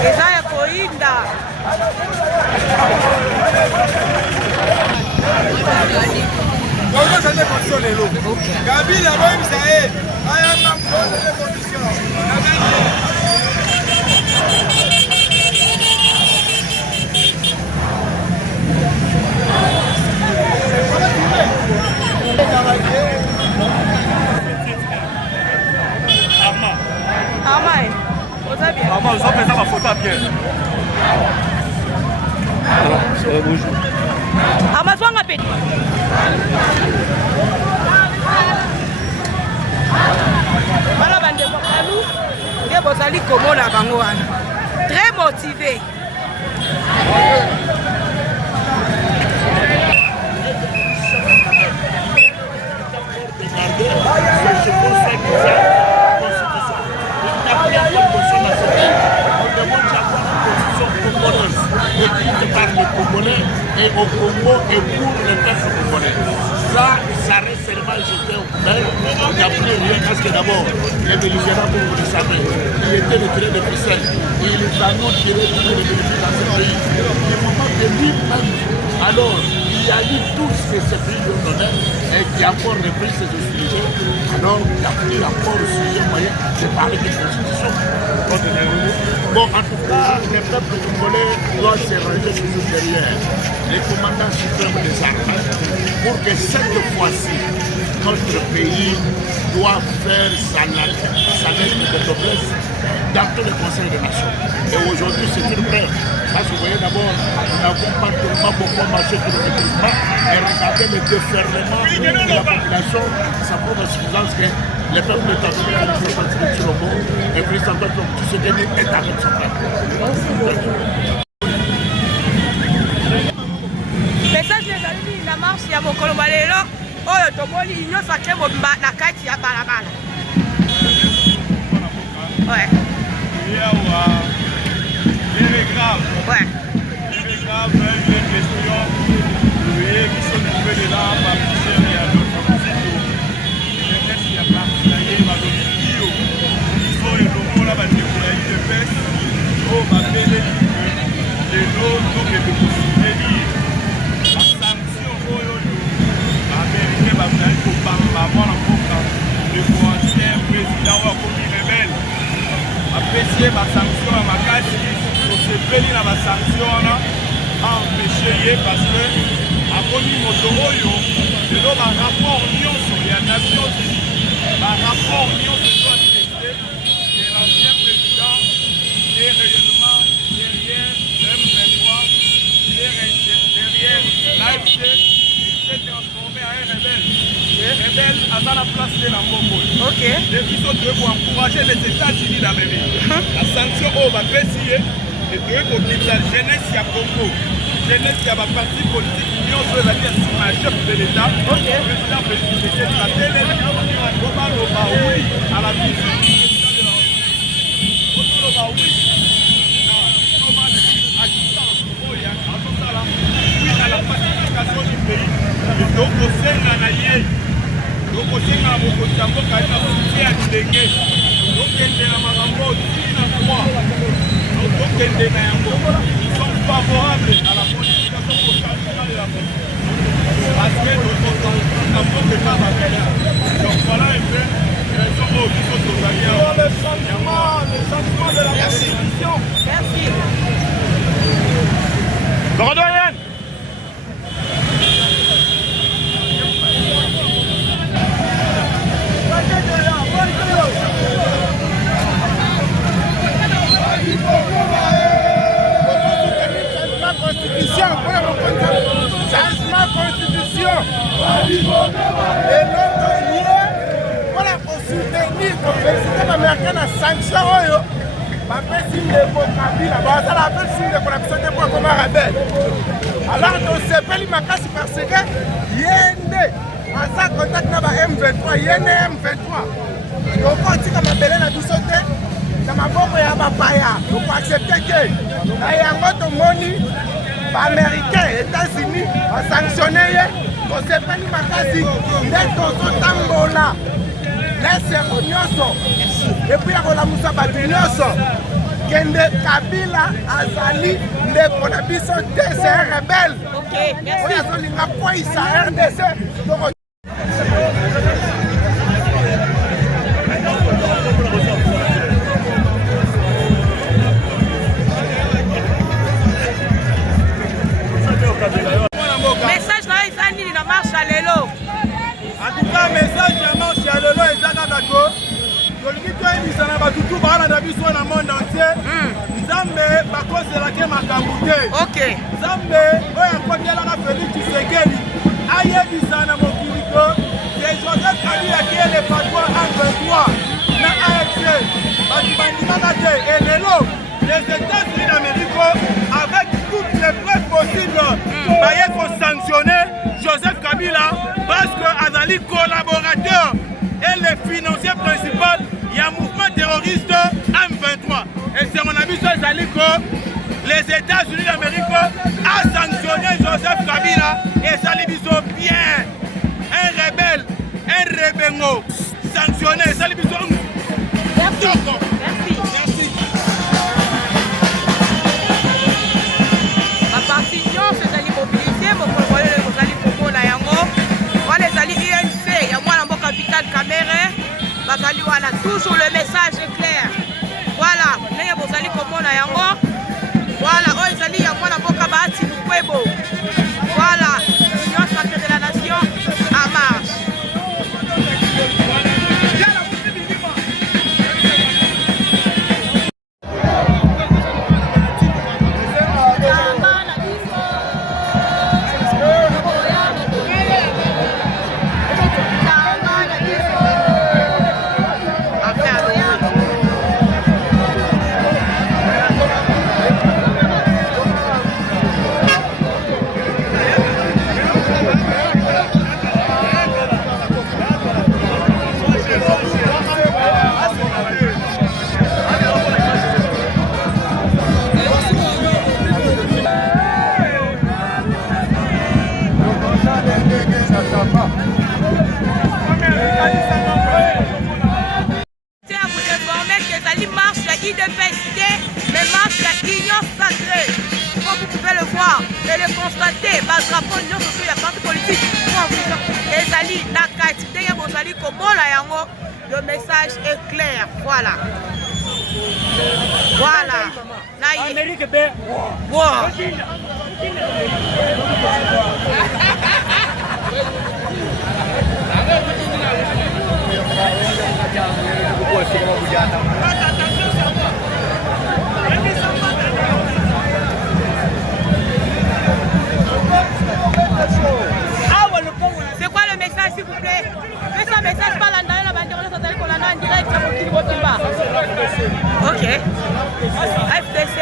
eza ya koyinda Maman, ils ont fait ça ma photo à Pierre. Bonjour. Amazon a pété. Voilà, bande de nous. Et vous allez comment la bangoane. Très motivé. Écrite par les Congolais et au Congo et pour le peuple congolais. Ça reste seulement jeté au poubelle. Il n'y a plus rien parce que d'abord, les belligérants, comme vous le savez, ils étaient retirés de Bruxelles. Et les canons tiraient tous les bénéfices dans ce pays. Du moment que lui-même, alors, il y a eu tout ce que ce pays lui donnait et qui a encore repris ses hostilités. Alors, il a pris encore au sujet moyen de parler de constitution. Bon, en tout cas, le peuple congolais doit se ranger toujours derrière les commandants suprêmes des armées pour que cette fois-ci, notre pays doit faire sa lettre de noblesse dans tous les conseils des nations. Et aujourd'hui, c'est une preuve. Parce que vous voyez d'abord, nous n'avons pas tellement beaucoup marché pour le recrutement, mais regardez le déferlement de la population, ça prouve à suffisance que le peuple est arrivé à la présidence sur le monde, et le président de tout ce qui est avec son peuple. Message les amis, la marche ya mokolo malelo oyo tomoni nyonso ake bomba na kati ya balabala. Ouais. Il est grave. Ouais. Il est grave, il est question. Vous voyez qui sont trouvés là, par plusieurs et à d'autres visites. Les restes, il y a pas de la guerre, il y a ils sont les locaux là, il y a eu des fesses. Oh, ma belle, les autres, donc les possibilités. La sanction, l'Américain va venir au Bamba, avant la Coca, le ancien président va commis rebelle. Apprécier ma sanction à ma casse. Se peli na basanction empêché parce que akomi moto oyo lelo barapport nyonso ya Nations Unies barapport nyonso ezo attesté que l'ancien président est réellement derrière le M23 derrière l'AFC il s'est transformé en un rebelle et rebelle aza na place de la Congo. Ok. Et puis surtout pour encourager les États-Unis d'Amérique. La sanction oyo bapesi ye et que la jeunesse à Congo, jeunesse à ma partie politique, l'Union européenne est majeur de l'État. Le président président la télé, comment on va oui à la visite du président de la République. Comment on va oui comment assistance oui à la pacification du pays. Et donc au sein de la naïe, donc au sein de la Mokosambo, quand il a soutenu à l'Idégué, donc il y a la Marambo, 10 à 3. Ils sont favorables à la modification constitutionnelle de la Constitution. Parce que nous n'avons pas la donc voilà un peu les raisons qui sont aux le changement de la Constitution. Merci. Doyen. Changement constitution et notre lien voilà pour soutenir le président américain na sanction oyo bapesi ndeko Kabila bazala apesi ndeko na biso te po akoma rebelle alors tosepeli makasi parce que ye nde aza contact na ba M23 ye nde M23 tokotika mabele na biso te na maboko ya bapaya tokoaccepte te na yango tomoni baaméricain États-Unis basanctionne ye tosepeli makasi nde tozotambola leseko nyonso epui ya kolamusa bato nyonso kende Kabila azali ndeko na biso te, c'est un rebelle. Ok, merci. Oyo azolinga kweyisa RDC. Message na eza nini na marche ya lelo? En tout cas, message ya marche ya lelo eza kaka ko tolingi toyebisa na batutu balanda biso na monde entier nzambe bakozelaki makambo te. Nzambe oyo akotelaka Félix Tshisekedi ayebisa na mokili ko ke Joseph Kabila qui est le patron M23 na AFC batu bandimaka te. Et lelo les États-Unis d'Amérique avec toutes les preuves possibles baye sanctionner Joseph Kabila parce que azali collaborateur et le financier principal il y a un mouvement terroriste M23. Et c'est mon avis sur les États-Unis d'Amérique a sanctionné Joseph Kabila et ça lui dit bien un rebelle, un rebengo sanctionné, ça lui dit Merci. Ma partie nyonso ezali mobilisé mokolobole kozali komona yango wana ezali INC ya mwana mboka Vital Kamerhe bazali wana toujours le message est clair. Voilà ndenge bozali komona yango voilà oyo ezali ya mwana mboka Bahati Lukwebo. Voilà Union sacrée de la nation en marche. Mais marche la Union sacrée. Comme vous pouvez le voir et le constater, par rapport à l'Union sacrée, il y a parti politique. Ezali, Nakati, Deye Bozali, Komola Yango, le message est clair. Voilà. Voilà. Amérique, wow. C'est quoi le message s'il vous plaît? Fais un message par la bandera en direct. Ok. FDC.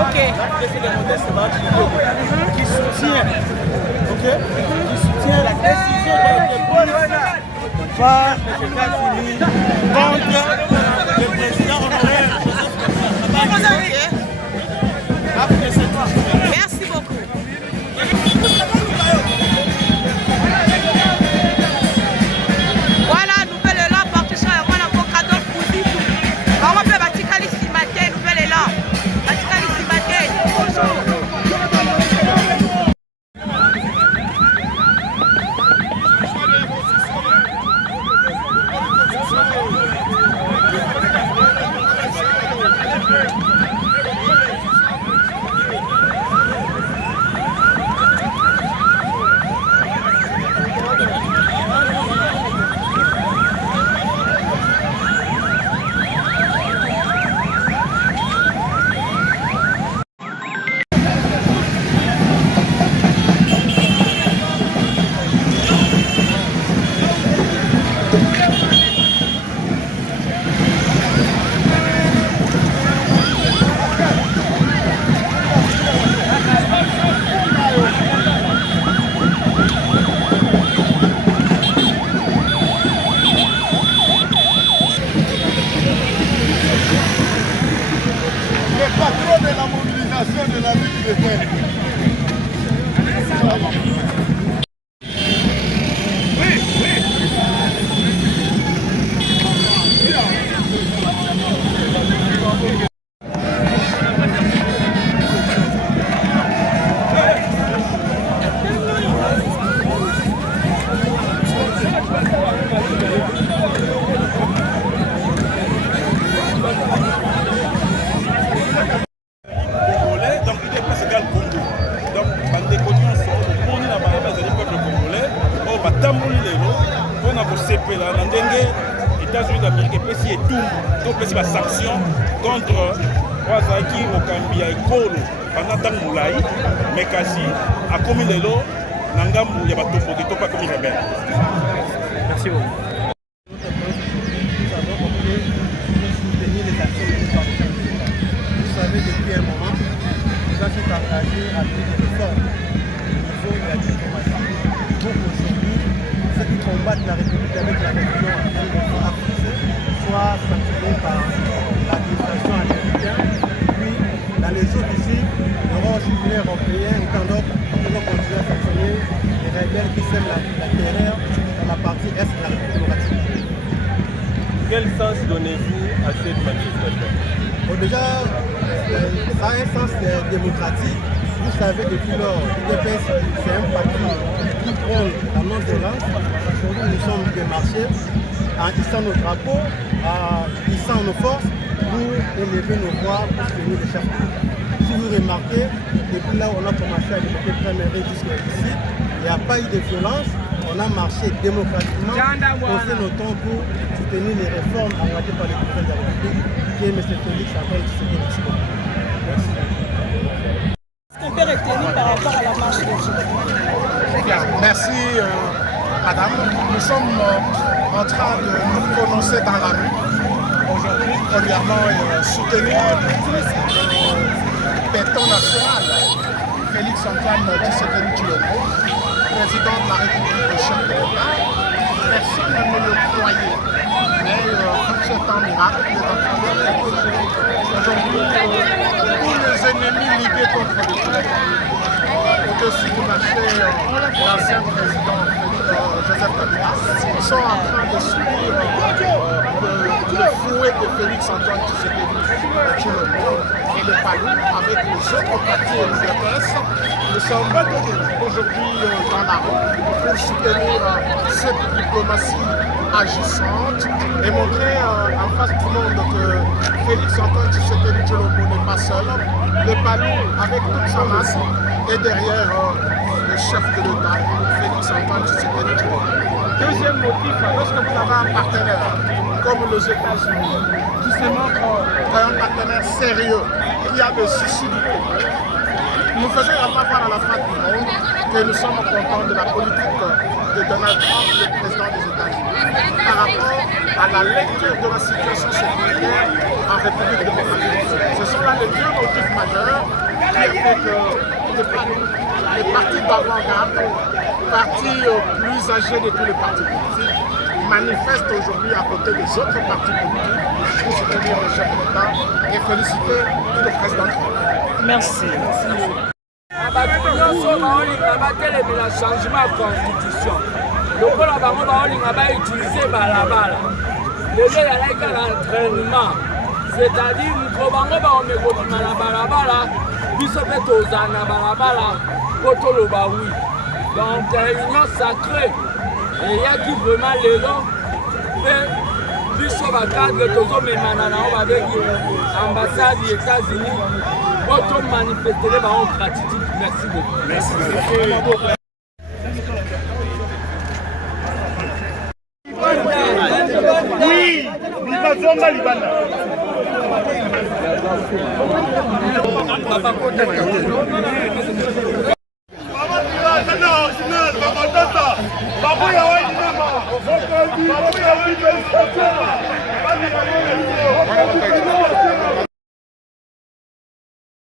Ok. Qui soutient la décision qui a été prise par les États-Unis contre le président honoraire Joseph Kabila. Merci beaucoup. Voilà, nouvelle élan, partition, voilà, mon cadeau pour vous. On va faire Batikali Simaté, nouvelle élan. Batikali Simaté, bonjour. d'Amérique epesi etumbu to epesi basanction contre oyo azalaki mokambi ya ekolo pendant ntango molai me kasi akomi lelo na ngambu ya batomboki to mpe akomi rebele. Merci beaucoup. Depuis un moment, nous avons été engagés à faire des réformes au niveau de la diplomatie. Donc aujourd'hui, ceux qui combattent la République avec la religion africaine soient sanctionnés par l'administration américaine. Puis, dans les autres ici, l'Union européenne et tant d'autres, nous allons continuer à sanctionner les rebelles qui sèment la terreur dans la partie est de la République démocratique. Quel sens donnez-vous à cette manifestation? Bon, déjà, ça a un sens démocratique. Vous savez, depuis lors, l'UDPS, c'est un parti qui prône la non-violence. Aujourd'hui, nous sommes démarchés en hissant nos drapeaux, en hissant nos forces pour élever nos voix pour soutenir les chefs. Si vous remarquez, depuis là où on a commencé à développer Prémairie jusqu'ici, il n'y a pas eu de violence. On a marché démocratiquement. On fait nos temps pour soutenir les réformes engagées par le président de la République, qui est M. Félix Antoine Tshisekedi. Merci. Est-ce qu'on peut retenir par rapport à la marche de Merci, madame. Nous sommes en train de nous prononcer dans la rue. Aujourd'hui, premièrement, soutenir le béton national, Félix Antoine Tshisekedi Tshilombo, président de la République de chef de l'État. Personne ne le croyait. Mais comme c'est un miracle, il est en train de réaliser. Aujourd'hui, tous les ennemis ligués contre le peuple, au-dessus du marché, l'ancien président Joseph Kabila, sont en train de subir le fouet de Félix Antoine Tshisekedi Tshilombo et le Palou avec les autres partis et les EPS. Nous sommes aujourd'hui dans la rue pour soutenir cette diplomatie agissante et montrer en face du monde que Félix Antoine Tshisekedi Tshilombo n'est pas seul. Le Palou avec toute sa masse est derrière le chef de l'État, Félix Antoine Tshisekedi Tshilombo. Deuxième motif, lorsque vous avez un partenaire comme les États-Unis qui se montre un partenaire sérieux, qui a des soucis du peuple, nous faisons également voir à la face du monde que nous sommes contents de la politique de Donald Trump, le président des États-Unis, par rapport à la lecture de la situation sécuritaire en République démocratique. Ce sont là les deux motifs majeurs qui ont fait que les partis d'avant-garde, partis plus âgés de tous les partis politiques, manifestent aujourd'hui à côté des autres partis politiques pour soutenir le chef de l'État et féliciter le président Trump. Merci. bato nyonso baolinga batelemela changement ya constitution lokola bango baolinga bautilize balabala lelo ezalaki kaka entraînement c'est-à-dire moko bango baomekobima na balabala biso mpe tozala na balabala mpo toloba wi donc union sacré eyaki vraiment lelo mpe biso bakadre tozomemana nango babengi ambassade ya États-Unis po tomanifestele bango gratitude. Merci beaucoup. Merci beaucoup. Oui, Libazonga Libana. Papa